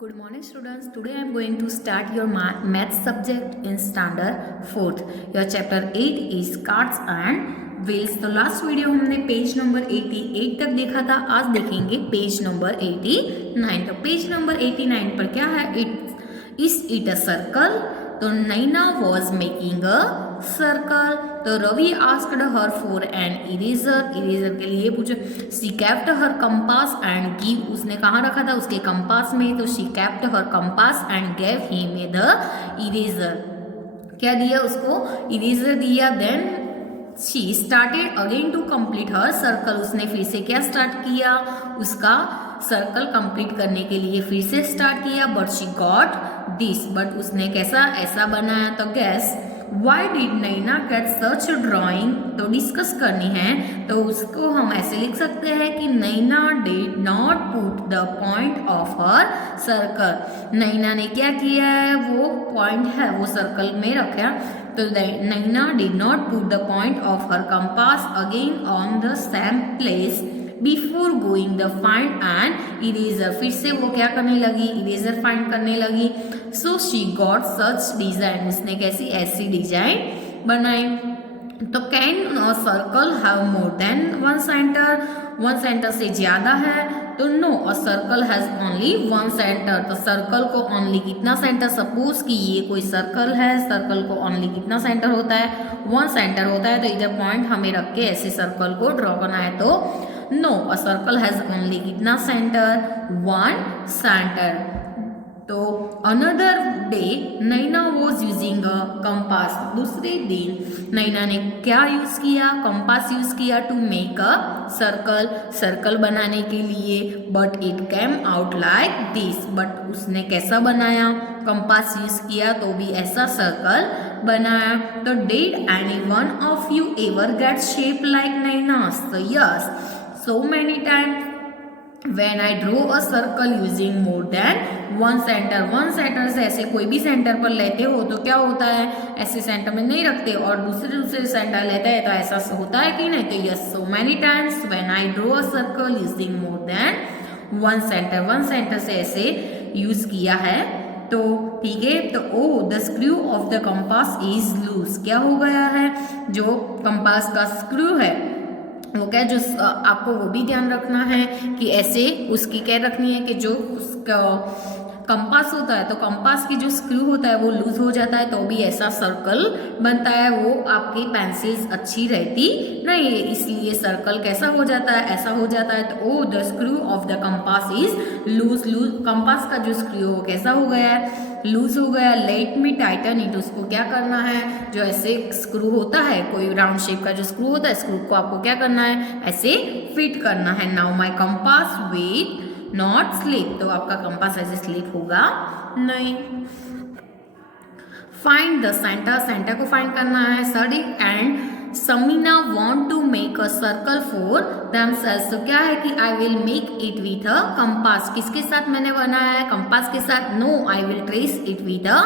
Good morning students. Today I am going to start your math subject in standard 4th. Your chapter 8 is cards and wheels. तो last video हमने page number 88 तक देखा था. आज देखेंगे page number 89. तो page number 89 पर क्या है? Is it a circle? तो नैना was making a circle. तो Ravi asked her for an eraser. Eraser के लिए पूछो. She kept her compass and give. उसने कहाँ रखा था? उसके कंपास में. तो she kept her compass and gave him the eraser. क्या दिया उसको? इरेजर दिया. Then she started again to complete her circle. उसने फिर से क्या स्टार्ट किया? उसका सर्कल कंप्लीट करने के लिए फिर से स्टार्ट किया. But she got this. But उसने कैसा ऐसा बनाया. तो gas why did Naina get such drawing. तो डिस्कस करनी है. तो उसको हम ऐसे लिख सकते हैं कि Naina did not put the point of her circle. Naina ने क्या किया है? वो पॉइंट है वो सर्कल में रखा. तो Naina did not put the point of her compass again on the same place before going the find and eraser. फिर से वो क्या करने लगी? इरेजर फाइंड करने लगी. So she got such design. उसने कैसी ऐसी डिजाइन बनाई. तो can a circle have more than one centre. One centre से ज्यादा है. तो no, a circle has only one centre. तो सर्कल को ओनली कितना सेंटर? सपोज कि ये कोई सर्कल है. सर्कल को ओनली कितना सेंटर होता है? वन सेंटर होता है. तो इधर पॉइंट हमें रख के ऐसे सर्कल को ड्रॉ करना है. तो no, a circle has only कितना सेंटर? One centre. तो another day Naina was using a compass. दूसरे दिन नैना ने क्या यूज किया? कंपास यूज किया to make a circle. Circle बनाने के लिए. But it came out like this. But उसने कैसा बनाया? कंपास यूज किया तो भी ऐसा सर्कल बनाया. तो did anyone of you ever get shape like Naina's? तो yes, so many times when I draw a circle using more than one center. one center से ऐसे कोई भी सेंटर पर लेते हो तो क्या होता है? ऐसे सेंटर में नहीं रखते और दूसरे सेंटर लेते हैं तो ऐसा होता है कि नहीं? तो yes, so many times when I draw a circle using more than one center. one center से ऐसे यूज किया है. तो ठीक है. तो oh the screw of the compass is loose. क्या हो गया है? जो कंपास का स्क्रू है वो क्या, जो आपको वो भी ध्यान रखना है कि ऐसे उसकी क्या रखनी है कि जो उसका कंपास होता है तो कंपास की जो स्क्रू होता है वो लूज हो जाता है तो भी ऐसा सर्कल बनता है. वो आपकी पेंसिल्स अच्छी रहती नहीं है, इसलिए सर्कल कैसा हो जाता है? ऐसा हो जाता है. तो oh the screw of the compass is loose. Compass का जो स्क्रू हो कैसा हो गया है? लूज हो गया. Let me Titan it. उसको क्या करना है? जो ऐसे स्क्रू होता है, कोई राउंड शेप का जो स्क्रू होता है, स्क्रू को आपको क्या करना है? ऐसे फिट करना है. Now my compass with not slip. तो आपका कंपास ऐसे स्लिप होगा नहीं. Find the centre. सेंटर को फाइंड करना है. सडी and Sameena want to make a circle for themselves. तो क्या है कि I will make it with a compass. किसके साथ मैंने बनाया है? कंपास के साथ. No, I will trace it with a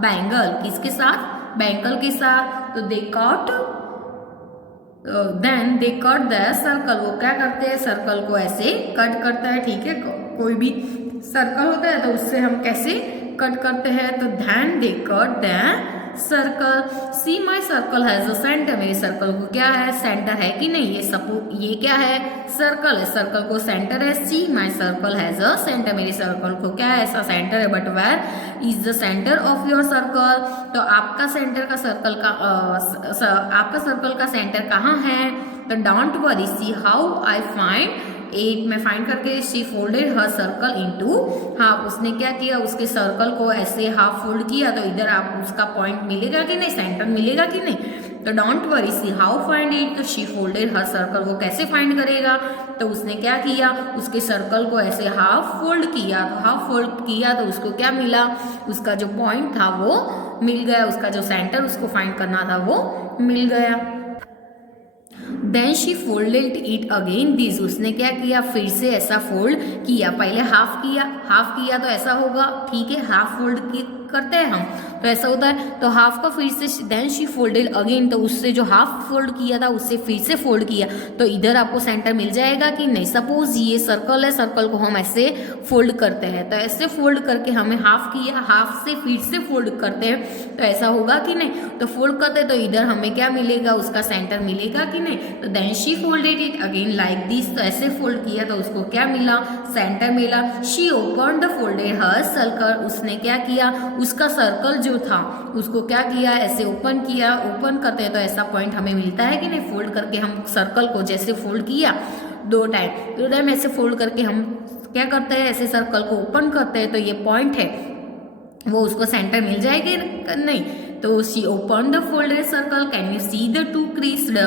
bangle. किसके साथ? बैंगल के साथ. तो they cut then they cut the circle. वो क्या करते हैं? सर्कल को ऐसे कट करता है. ठीक है, कोई भी सर्कल होता है तो उससे हम कैसे कट करते हैं? तो then they cut the circle. See my circle has a centre. मेरे सर्कल को क्या है? सेंटर है कि नहीं? ये क्या है? सर्कल है. सर्कल को सेंटर है. See my circle has a centre. मेरे सर्कल को क्या है? ऐसा सेंटर है. But where is the centre of your circle. तो आपका सेंटर का सर्कल का आपका सर्कल का सेंटर कहाँ है? तो don't worry, see how I find it. में फाइंड करके she folded her circle into half. उसने क्या किया? उसके सर्कल को ऐसे हाफ फोल्ड किया. तो इधर आप उसका पॉइंट मिलेगा कि नहीं? सेंटर मिलेगा कि नहीं? तो don't worry, see how find it. तो शी फोल्डेड हर सर्कल. वो कैसे फाइंड करेगा? तो उसने क्या किया? उसके सर्कल को ऐसे हाफ फोल्ड किया. तो हाफ फोल्ड किया तो उसको क्या मिला? उसका जो पॉइंट था वो मिल गया. उसका जो सेंटर उसको फाइंड करना था वो मिल गया. Then she folded it again this. उसने क्या किया? फिर से ऐसा फोल्ड किया. पहले हाफ किया. हाफ किया तो ऐसा होगा. ठीक है, हाफ फोल्ड करते हैं हम. तो ऐसा होता है। तो हाफ का फिर से देन शी फोल्डेड अगेन, तो उससे जो हाफ फोल्ड किया था उससे फिर से फोल्ड किया, तो इधर आपको सेंटर मिल जाएगा कि नहीं। सपोज ये सर्कल है, सर्कल को हम ऐसे फोल्ड करते हैं, तो ऐसे फोल्ड करके हमें हाफ किया, हाफ से फिर से फोल्ड करते हैं, तो ऐसा होगा कि नहीं। तो फोल्ड करते हैं तो इधर हमें क्या मिलेगा, उसका सेंटर मिलेगा कि नहीं। तो then she folded it again like this, तो ऐसे फोल्ड किया तो उसको क्या मिला, सेंटर मिला। She open the folded her circle, उसने क्या किया, उसका सर्कल जो था उसको क्या किया, ऐसे ओपन किया। ओपन करते हैं तो ऐसा पॉइंट हमें मिलता है कि नहीं। फोल्ड करके हम सर्कल को जैसे फोल्ड किया 2 टाइम ऐसे फोल्ड करके हम क्या करते हैं, ऐसे सर्कल को ओपन करते हैं, तो ये पॉइंट है वो उसको सेंटर मिल जाएगी नहीं। तो she open the folded circle, can you see the 2 creased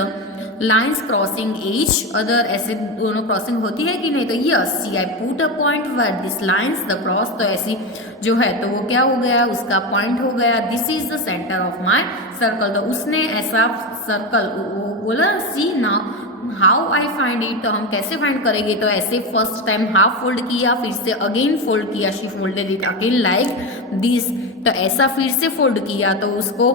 lines crossing each other, ऐसे दोनों क्रॉसिंग होती है कि नहीं। तो yes see I put a point where this lines the cross, तो ऐसी जो है तो वो क्या हो गया, उसका पॉइंट हो गया। This is the centre of my circle, तो उसने ऐसा सर्कल बोला। See now how I find it, तो हम कैसे फाइंड करेंगे, तो ऐसे फर्स्ट टाइम हाफ फोल्ड किया, फिर से अगेन फोल्ड किया, she folded it again like this, तो ऐसा फिर से फोल्ड किया, तो उसको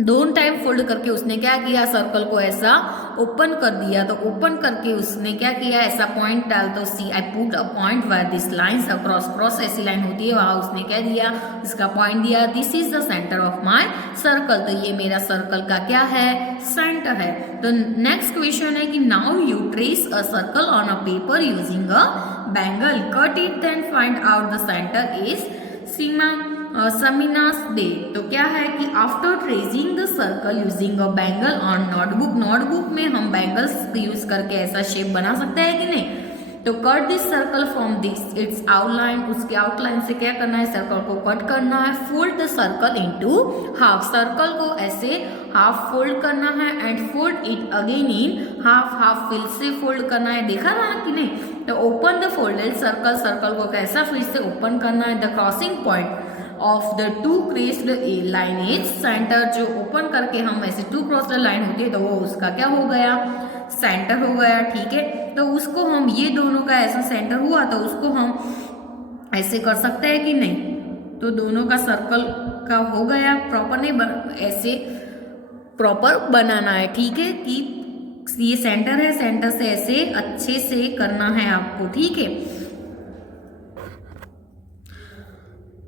2 टाइम फोल्ड करके उसने क्या किया, सर्कल को ऐसा ओपन कर दिया। तो ओपन करके उसने क्या किया, ऐसा पॉइंट डाल, तो see I put a point where this lines across, cross ऐसी लाइन होती है वहाँ उसने क्या दिया, इसका पॉइंट दिया। This is the centre of my circle, तो ये मेरा सर्कल का क्या है, सेंटर है। तो नेक्स्ट क्वेश्चन है कि now you trace a circle on a paper using a bangle, cut it then find out the centre is समीनास डे। तो क्या है कि after tracing the circle using a bangle on notebook, notebook में हम बैंगल्स यूज करके ऐसा शेप बना सकते हैं कि नहीं। तो cut this circle from this it's outline, उसके आउटलाइन से क्या करना है, सर्कल को कट करना है। Fold the circle into half, circle को ऐसे हाफ फोल्ड करना है and fold it again in half, half फिर से फोल्ड करना है, देखा ना कि नहीं। तो open the folded circle, circle को कैसा फिर से ओपन करना है। The crossing point of the 2 creased line is centre, जो ओपन करके हम ऐसे 2 क्रॉस्ड लाइन होती है तो वो उसका क्या हो गया, सेंटर हो गया, ठीक है। तो उसको हम ये दोनों का ऐसा सेंटर हुआ तो उसको हम ऐसे कर सकते हैं कि नहीं। तो दोनों का सर्कल का हो गया, प्रॉपर नहीं ऐसे प्रॉपर बनाना है, ठीक है। कि ये सेंटर है, सेंटर से ऐसे अच्छे से करना है आपको, ठीक है।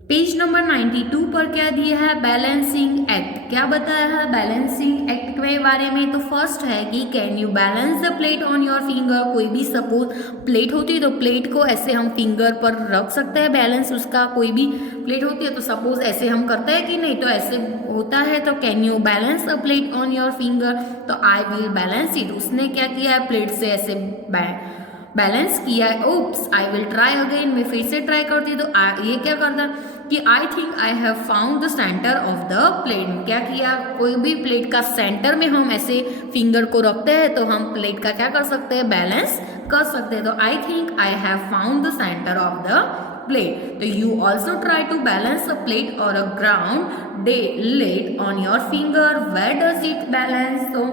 पेज नंबर 92 पर क्या दिया है, बैलेंसिंग एक्ट, क्या बताया है बैलेंसिंग एक्ट के बारे में। तो फर्स्ट है कि can you balance the plate on your finger, कोई भी सपोज प्लेट होती है तो प्लेट को ऐसे हम फिंगर पर रख सकते हैं, बैलेंस उसका, कोई भी प्लेट होती है तो सपोज ऐसे हम करते हैं कि नहीं, तो ऐसे होता है। तो can you balance a plate on your finger, तो आई विल बैलेंस इट, उसने क्या किया है, प्लेट से ऐसे बैलेंस किया है। Oops I will try again, मैं फिर से ट्राई करती तो ये क्या करता कि आई think I have found the centre of the plate, क्या किया, कोई भी प्लेट का सेंटर में हम ऐसे फिंगर को रखते हैं तो हम प्लेट का क्या कर सकते हैं, बैलेंस कर सकते हैं। तो I think I have found the centre of the plate. तो you also try to balance a plate और a ground lid on your finger, where does it balance. तो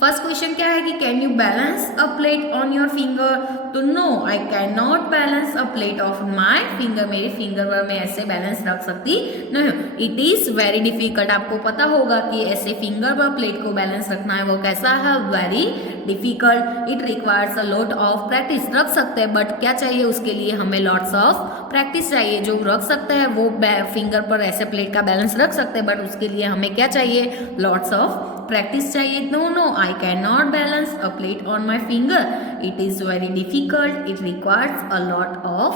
फर्स्ट क्वेश्चन क्या है कि can you balance a plate on your finger, तो no I can not balance a plate off my finger, मेरे finger पर मैं ऐसे balance रख सकती नहीं। इट इज वेरी डिफिकल्ट, आपको पता होगा कि ऐसे फिंगर पर प्लेट को बैलेंस रखना है वो कैसा है, very difficult. It requires a lot of practice, रख सकते हैं बट क्या चाहिए उसके लिए, हमें लॉट्स ऑफ प्रैक्टिस चाहिए। जो रख सकते हैं वो फिंगर पर ऐसे प्लेट का बैलेंस रख सकते हैं बट उसके लिए हमें क्या चाहिए, लॉट्स ऑफ प्रैक्टिस चाहिए। No I can not balance a plate on my finger, it is very difficult, it requires a lot of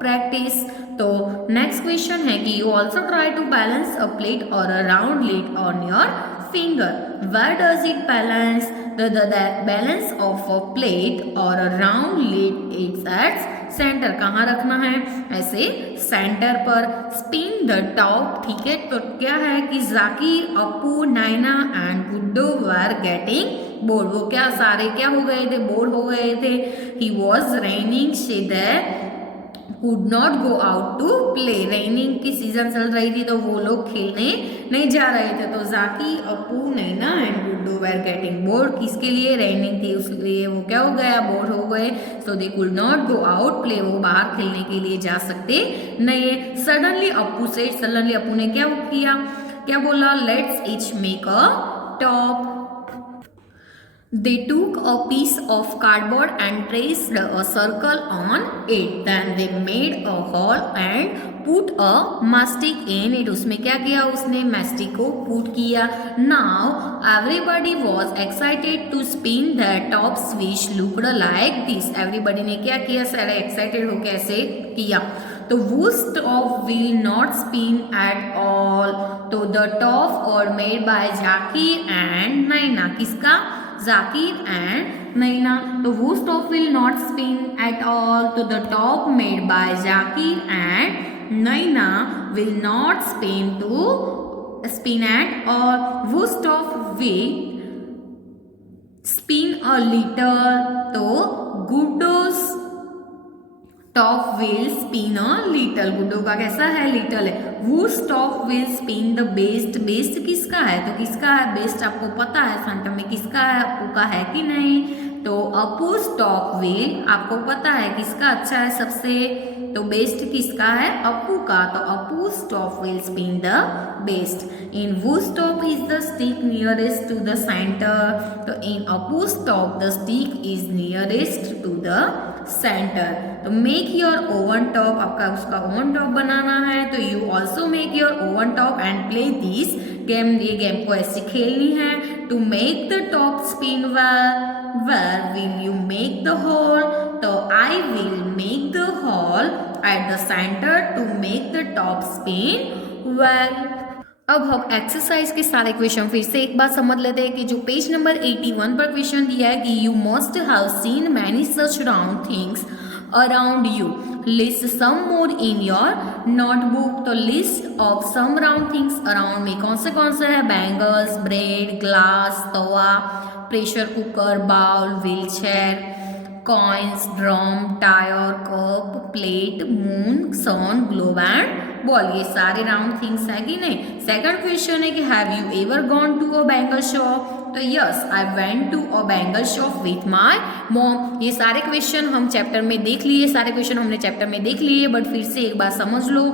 practice. तो नेक्स्ट क्वेश्चन है कि you also try to balance a plate और a round lid on your finger, where does it balance? The balance of a plate or a round lid is at center, कहाँ रखना है, ऐसे centre पर। Spin the top, ठीक है। तो क्या है कि Zakir, Appu, Naina and Guddu were getting bored, वो क्या सारे क्या हो गए थे, बोर्ड हो गए थे। He was raining, could not go out to play. Raining की सीजन चल रही थी तो वो लोग खेलने नहीं जा रहे थे। तो Zakir, Appu, Naina and Guddu were getting bored. किसके लिए? रेनिंग थी उसलिए वो क्या हो गया? बोर्ड हो गए। So they could not go out play, वो बाहर खेलने के लिए जा सकते नहीं। सडनली अपू से, सडनली अपू ने क्या किया? क्या बोला? Let's each make a top. They took a piece of cardboard and traced a circle on it. Then they made a hole and put a mastic in it. उसमें क्या किया? उसने mastic को put किया. Now everybody was excited to spin their tops which looked like this. Everybody ने क्या किया? सारे excited हो कैसे किया? तो whose top will not spin at all? तो the top or made by Zakir and Naina. किसका? Zakir and Naina. तो whose top will not spin at all? तो the top made by Zakir and Naina will not spin at all. Whose top will spin a little? तो Guddu's top will spin a little. Guddu का कैसा है? Little है। Wood's top will spin the best. Best किसका है? तो किसका है बेस्ट? आपको पता है सेंटर में किसका है? अपू का है कि नहीं? तो अपूज टॉप विल, आपको पता है किसका अच्छा है सबसे? तो बेस्ट किसका है? अपू का। तो Appu's top will spin the best. In whose top is the stick nearest to the centre. तो in Appu's top the stick is nearest to the centre. तो मेक योर ओवन टॉप, आपका उसका ओवन टॉप बनाना है। तो you also make your own top and play this game. ये game को ऐसे खेलनी है। To make the top spin where will you make the whole? तो I will make the hole at the centre to make the top spin well. अब हम exercise के सारे क्वेश्चन फिर से एक बार समझ लेते हैं कि जो पेज नंबर 81 पर क्वेश्चन दिया है कि you must have seen many such round things around you, list some more in your notebook. तो list of some round things around में कौन से है? बैंगल्स, ब्रेड, ग्लास, तवा, pressure cooker, bowl, wheelchair, coins, drum, tyre, cup, plate, moon, sun, globe and ball. ये सारे round things है कि नहीं? सेकंड क्वेश्चन है कि have you ever gone to a bangle shop? तो yes, I went to a bangle shop with my mom. ये सारे क्वेश्चन हम चैप्टर में देख लिए, सारे क्वेश्चन हमने चैप्टर में देख लिए, बट फिर से एक बार समझ लो।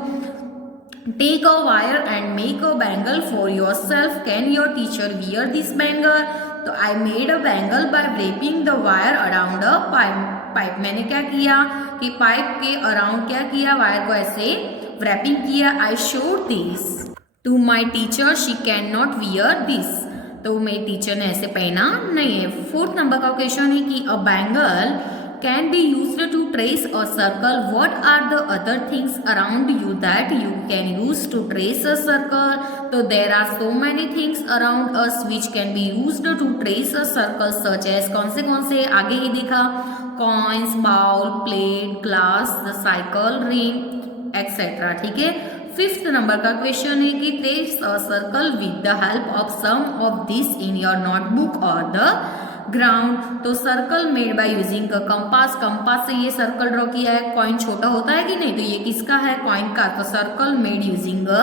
Take a wire and make a bangle for yourself. Can your teacher wear this bangle? तो I made a bangle by wrapping the wire around a pipe. मैंने क्या किया कि पाइप के अराउंड क्या किया? वायर को ऐसे wrapping किया। I showed this to my teacher, she can not wear this. तो मेरी टीचर ने ऐसे पहना नहीं है। फोर्थ नंबर का क्वेश्चन है कि a bangle can be used to trace a circle. What are the other things around you that you can use to trace a circle? तो there are so many things around us which can be used to trace a circle such as. कौन से आगे ही देखा? Coins, bowl, plate, glass, the cycle, ring etcetera. ठीक है। Fifth number का question है कि trace a circle with the help of some of this in your notebook और द ग्राउंड। तो circle made by using a compass. Compass से ये circle draw किया है। कॉइन छोटा होता है कि नहीं? तो ये किसका है? कॉइन का। तो circle made using a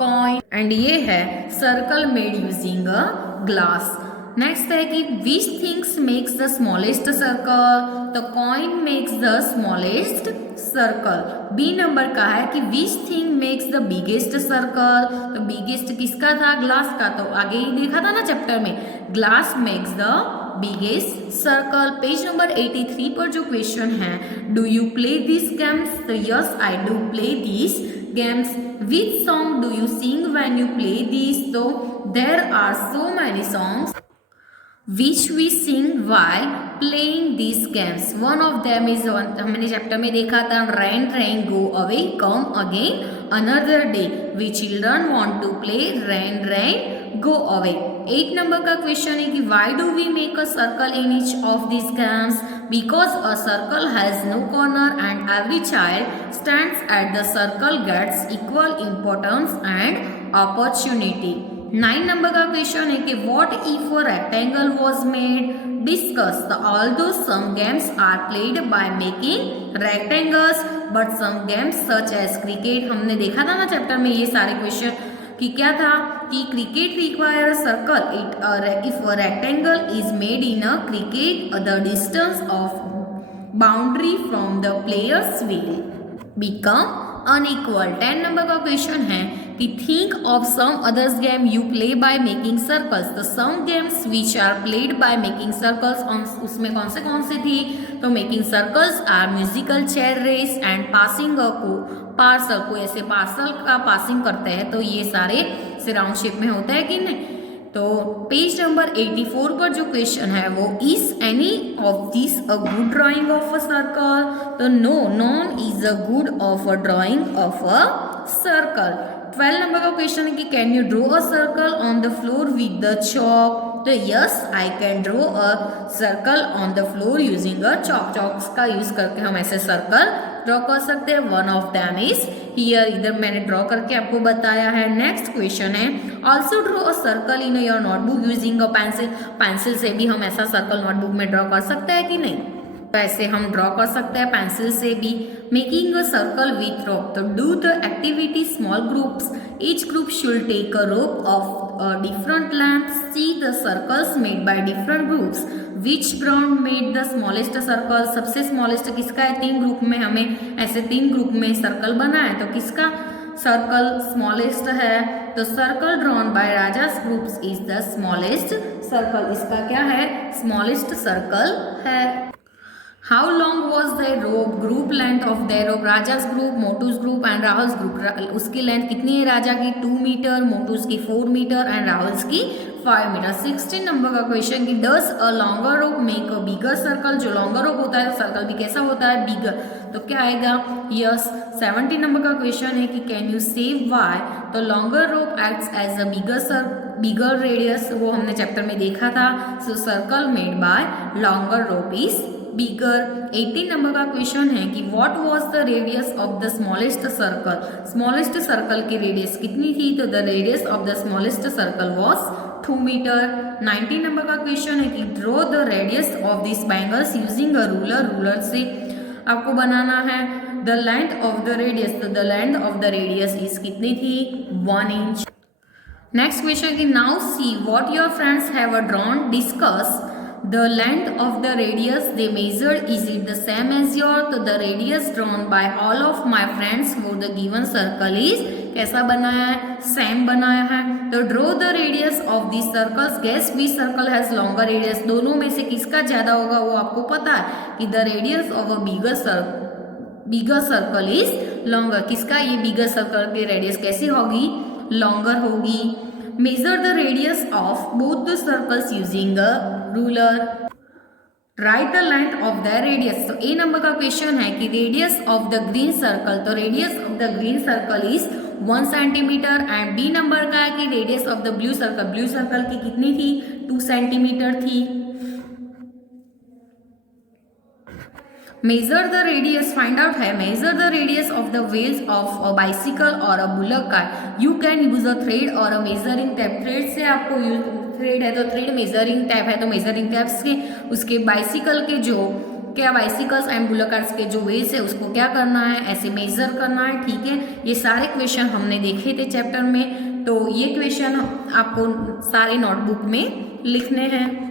coin. And ये है circle made using a glass. Next है कि which things makes the smallest circle? तो coin makes the smallest circle. B number का है कि which thing makes the biggest circle? तो biggest किसका था? ग्लास का। तो आगे ही देखा था ना चैप्टर में, glass makes the biggest circle. Page number 83 पर जो क्वेश्चन है, do you play this games? तो yes, I do play this games. Which song do you sing when you play this? तो there are so many songs which we sing while playing these games. One of them is हमने chapter में देखा था, rain rain go away come again another day. We children want to play rain rain go away. 8 number का question है कि why do we make a circle in each of these games? Because a circle has no corner and every child stands at the circle gets equal importance and opportunity. 9 number का question है कि what if a rectangle was made? discuss the although some games are played by making rectangles but some games such as cricket, हमने देखा था ना chapter में ये सारे क्वेश्चन कि क्या था कि cricket require circle it if a rectangle is made in a cricket the distance of boundary from the players will become unequal. 10 number का क्वेश्चन है कि think of some others game you play by making circles. तो some games which are played by making circles, उसमें कौन से थी? तो making circles are musical chair race and passing a parcel, कोई ऐसे पार्सल का पासिंग करते हैं तो ये सारे राउंड शेप में होता है कि नहीं। तो पेज नंबर 84 पर जो क्वेश्चन है वो is any of this a good drawing of a circle? तो no, none is a good of a drawing of a circle. 12 number का क्वेश्चन है कि can you draw a circle on the floor with the chalk? तो yes, I can draw a circle on the floor using a chalk. Chalks का use करके हम ऐसे circle draw कर सकते हैं। One of them is here, इधर मैंने ड्रॉ करके आपको बताया है। नेक्स्ट क्वेश्चन है also draw a circle in your notebook using a pencil. Pencil से भी हम ऐसा सर्कल नोटबुक में ड्रॉ कर सकते हैं कि नहीं? तो ऐसे हम ड्रॉ कर सकते हैं पेंसिल से भी। Making a circle with rope, तो do the activity small groups, each group should take a rope of different lengths, see the circles made by different groups, which ground made the smallest circle? सबसे smallest किसका है? 3 group में हमें ऐसे 3 group में circle बना है तो किसका सर्कल स्मॉलेस्ट है? तो circle drawn by rajas groups is the smallest circle. इसका क्या है? स्मॉलेस्ट सर्कल है। How long was their rope? Group length of their rope. राजा's group, मोटू's group and राहुल's group. उसकी लेंथ कितनी है? राजा की 2 मीटर, मोटू's की 4 मीटर एंड राहुल's की 5 मीटर। 16 नंबर का क्वेश्चन कि does a longer rope make a bigger circle? जो लॉन्गर रोप होता है सर्कल भी कैसा होता है? बिगर। तो क्या आएगा? यस। 17 नंबर का क्वेश्चन है कि कैन यू सेव वाई? तो longer rope acts as a bigger radius, वो हमने चैप्टर में देखा था। So circle made by longer rope is bigger. 18 number का क्वेश्चन है कि what was the radius of the smallest circle? Smallest circle की रेडियस कितनी थी? तो the radius of the smallest circle was 2 metre. 19 number का क्वेश्चन है कि draw the radius of this bangles using a ruler. Ruler से आपको बनाना है। The length of the radius, तो the length of the radius is कितनी थी? 1 इंच। नेक्स्ट क्वेश्चन कि now see what your friends have drawn, discuss the length of the radius they measured, is it the same as your? तो the radius drawn by all of my friends for the given circle is कैसा बनाया है? Same बनाया है। तो draw the radius of these circles, guess which circle has longer radius? दोनों में से किसका ज्यादा होगा वो आपको पता है कि the radius of a bigger circle is longer। किसका? ये bigger circle की रेडियस कैसी होगी? लॉन्गर होगी। Measure the radius of both the circles using a ruler. Write the length of their radius. तो ए नंबर का क्वेश्चन है कि radius of the green circle, तो radius of the green circle is 1 centimetre. And B number का है कि radius of the blue circle की कितनी थी? 2 सेंटीमीटर थी। Measure the radius, find out है measure the radius of the wheels of a bicycle और a bullock cart. You can use a thread और अ मेजरिंग टैप। थ्रेड से आपको thread है तो थ्रेड, मेजरिंग टैप है तो मेजरिंग टैप्स के उसके बाइसिकल के जो क्या बाइसिकल्स एंड बुलक कार्स के जो व्हील्स है उसको क्या करना है? ऐसे मेजर करना है। ठीक है, ये सारे क्वेश्चन हमने देखे थे चैप्टर में, तो ये क्वेश्चन आपको सारे नोटबुक में लिखने हैं।